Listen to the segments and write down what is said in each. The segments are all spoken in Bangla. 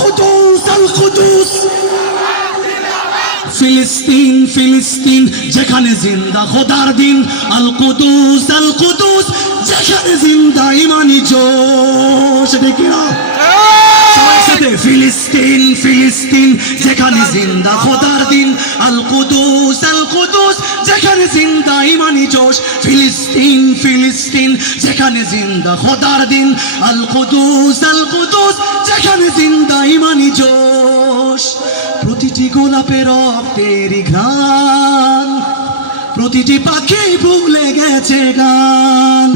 القدوس কুদুস ফিলিস্তিন ফিলিস্তিন, যেখানে জিন্দা খোদার দিন। আল কুদুস আল কুদুস যেখানে জিন্দা ইমানি জোশ। দেখি ফিলিস্তিন ফিলিস্তিন, যেখানে জিন্দা খোদার দিন। আল কুদুস যেখানে জিন্দা ইমানি জোশ, ফিলিস্তিন ফিলিস্তিন, যেখানে জিন্দা খোদার দিন। আল কুদুস আল কুদুস যেখানে জিন্দা ইমানি জোশ। প্রতিটি গোলাপের রক্তের ঘ্রাণ। প্রতিটি পাখি ভুলে গেছে গান।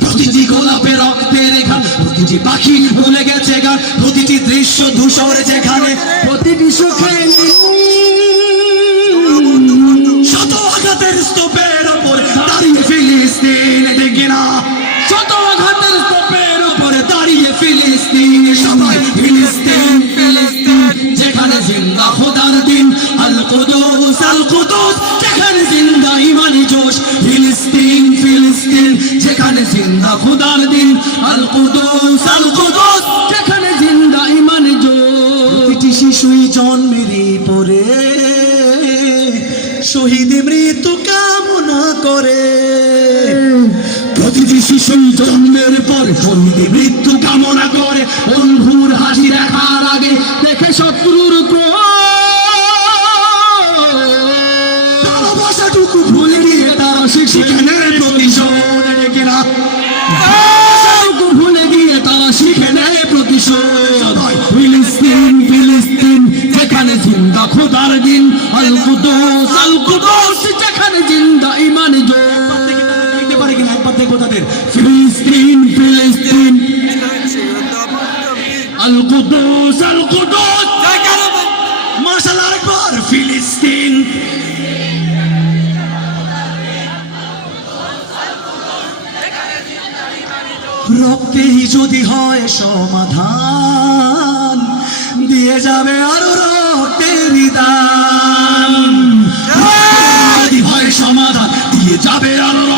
প্রতিটি গোলাপের রক্তের গান প্রতিটি পাখি ভুলে গেছে গান। প্রতিটি দৃশ্য ধূসর যেখানে প্রতিটি সুখে ফিলিস্তিন দেখি না শত আঘাতের স্তূপের উপরে দাঁড়িয়ে ফিলিস্তিন সবাই ফিলিস্তিন ফিলিস্তিন। যেখানে জিন্দা খোদার দিন, আল কুদুস আল কুদুস। যেখানে জিন্দা ইমানি জোশ, ফিলিস্তিন ফিলিস্তিন। যেখানে জিন্দা খোদার দিন, আল কুদুস আল কুদুস। যেখানে জিন্দা ইমানি জোশ। প্রতিটি শিশুই জন্মেরই পরে। শহীদ মৃত্যু কামনা করে। প্রতিটি শিশু জন্মের পর শহীদ মৃত্যু কামনা করে। বন্ধুর হাসি দেখার আগে দেখে শত্রুর ভালোবাসাটুকু ভুলে গিয়ে তারা না। ভুলে গিয়ে শিখে ফিলিস্তিন যেখানে জিন্দা খোদার দিন। আল কুদুস আল কুদুস যেখানে জিন্দা আল কুদুস আল কুদুস মাশাআল্লাহ আরেকবার ফিলিস্তিন রক্তেই যদি হয় সমাধান দিয়ে যাবে আরও রক্তের দান যদি হয় সমাধান দিয়ে যাবে আরও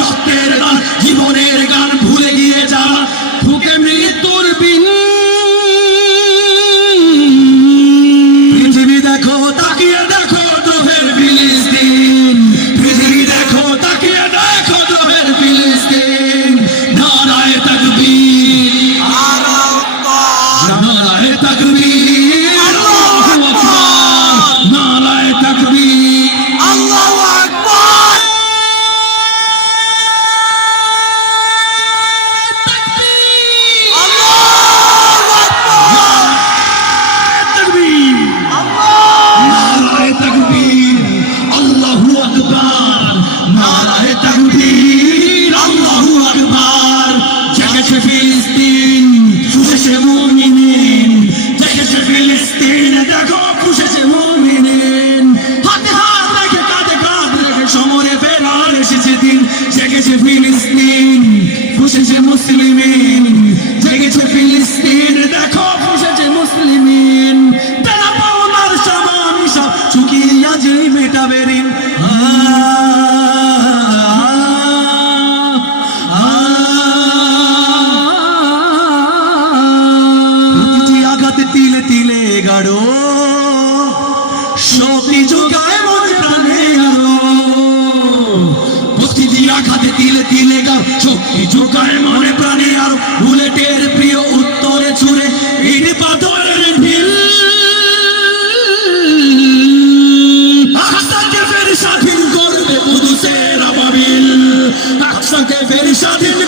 নারায় তাকবীর, আল্লাহু আকবার। নারায় তাকবীর তাকবীর নারায় তাকবীর আল্লাহু আকবার নারায় তাকবীর আল্লাহু আকবার জেগেছে ফিলিস্তিন। цветут меня. শক্তি যোগায় মন প্রাণে খাতে তিলে তিলে গাও। শক্তি যোগায় মনে প্রাণে আলো। বুলেটের প্রিয় উত্তরে ছুড়ে ইট পাথরের ঢিল। আস্তাকে ফের স্বাধীন করবে পুরুষের আবাবিল। আস্তাকে ফের স্বাধীন